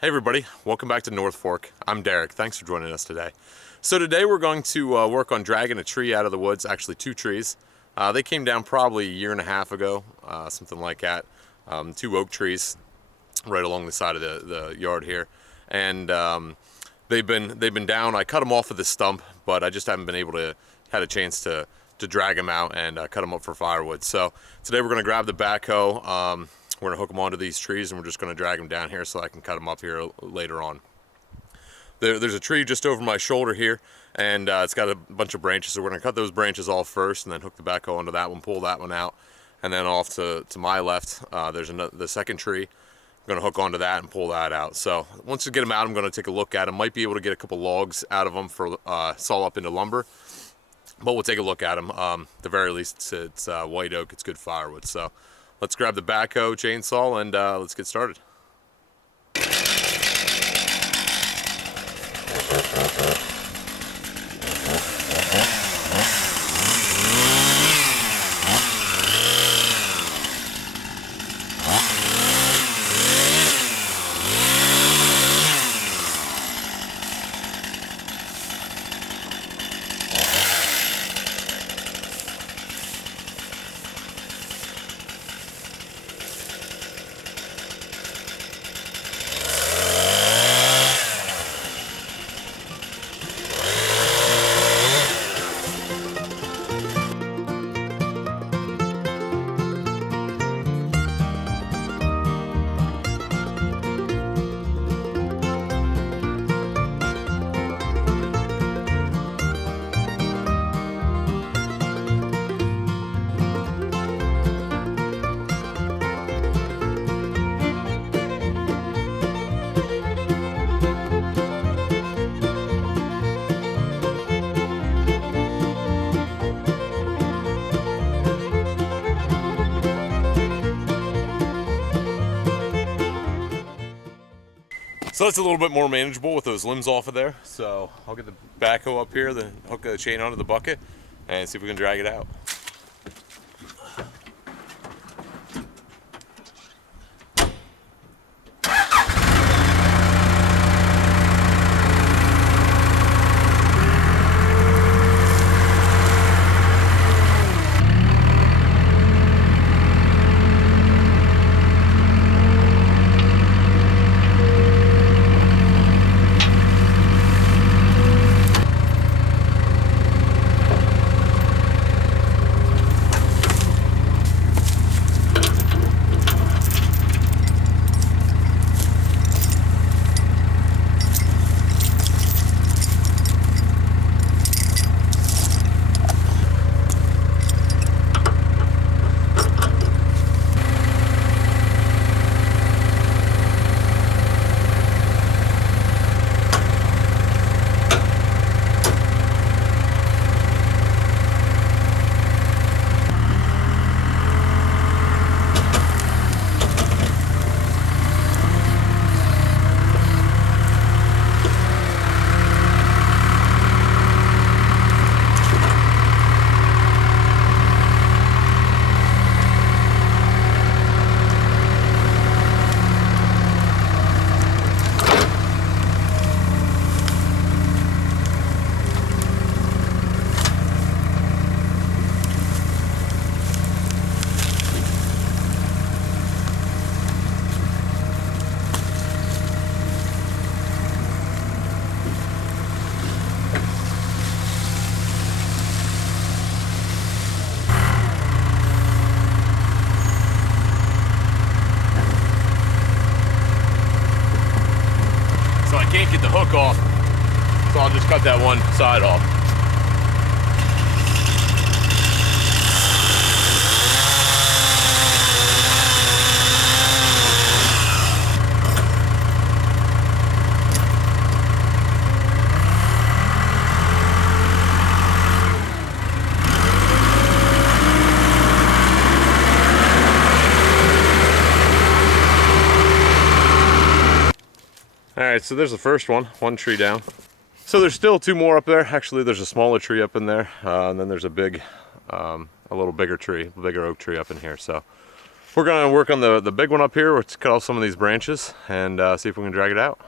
Hey everybody, welcome back to North Fork. I'm Derek, thanks for joining us today. So today we're going to work on dragging a tree out of the woods, actually 2 trees. They came down probably a year and a half ago, something like that. 2 oak trees right along the side of the yard here. And they've been down. I cut them off with the stump, but I just haven't been able to, had a chance to drag them out and cut them up for firewood. So today we're gonna grab the backhoe. We're gonna hook them onto these trees and we're just gonna drag them down here so I can cut them up here later on. There's a tree just over my shoulder here, and it's got a bunch of branches, so we're gonna cut those branches off first and then hook the backhoe onto that one, pull that one out, and then off to my left, there's the second tree. I'm gonna hook onto that and pull that out. So once we get them out, I'm gonna take a look at them. Might be able to get a couple logs out of them for saw up into lumber, but we'll take a look at them. At the very least, it's white oak, it's good firewood. So let's grab the backhoe, chainsaw, and let's get started. So that's a little bit more manageable with those limbs off of there. So I'll get the backhoe up here, then hook the chain onto the bucket and see if we can drag it out. Can't get the hook off, so I'll just cut that one side off. All right, so there's the first one tree down. So there's still 2 more up there. Actually, there's a smaller tree up in there, and then there's a little bigger tree, a bigger oak tree up in here. So We're gonna work on the big one up here. Let's cut off some of these branches and see if we can drag it out.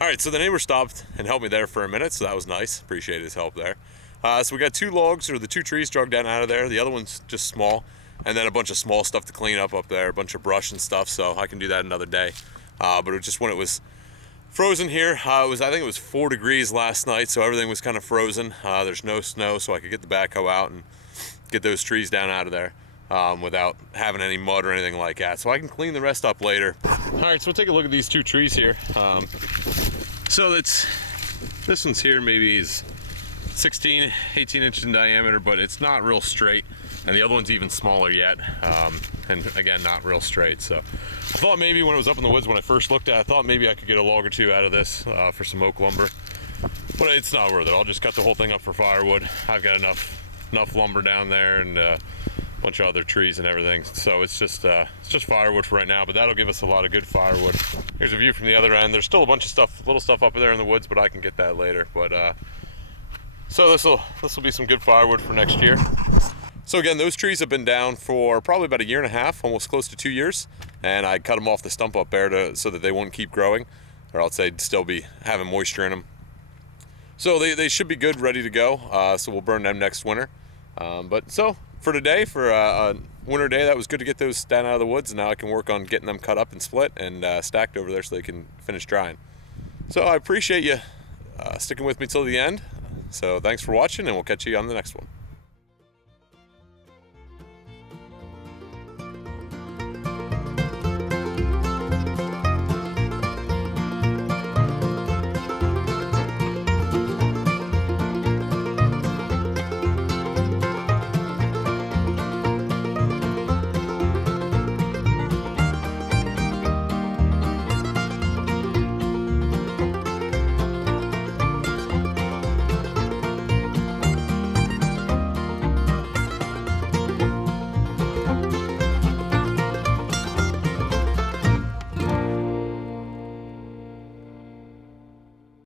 All right, so the neighbor stopped and helped me there for a minute, so that was nice. Appreciate his help there. So we got 2 logs, or the 2 trees dragged down out of there. The other one's just small, and then a bunch of small stuff to clean up there, a bunch of brush and stuff, so I can do that another day. But it just when it was frozen here, I think it was 4 degrees last night, so everything was kind of frozen. There's no snow, so I could get the backhoe out and get those trees down out of there without having any mud or anything like that. So I can clean the rest up later. All right, so we'll take a look at these 2 trees here. So this one's here maybe is 18 inches in diameter, but it's not real straight. And the other one's even smaller yet. And again, not real straight. So I thought maybe when it was up in the woods, when I first looked at it, I thought maybe I could get a log or 2 out of this for some oak lumber. But it's not worth it. I'll just cut the whole thing up for firewood. I've got enough lumber down there and a bunch of other trees and everything. So it's just firewood for right now, but that'll give us a lot of good firewood. Here's a view from the other end. There's still a bunch of stuff, little stuff up there in the woods, but I can get that later. But so this will be some good firewood for next year. So again, those trees have been down for probably about 1.5 years, almost close to 2 years. And I cut them off the stump up there so that they won't keep growing, or else they'd still be having moisture in them. So they should be good, ready to go. So we'll burn them next winter. But so for today, for a winter day, that was good to get those down out of the woods. And now I can work on getting them cut up and split and stacked over there so they can finish drying. So I appreciate you sticking with me till the end. So thanks for watching, and we'll catch you on the next one.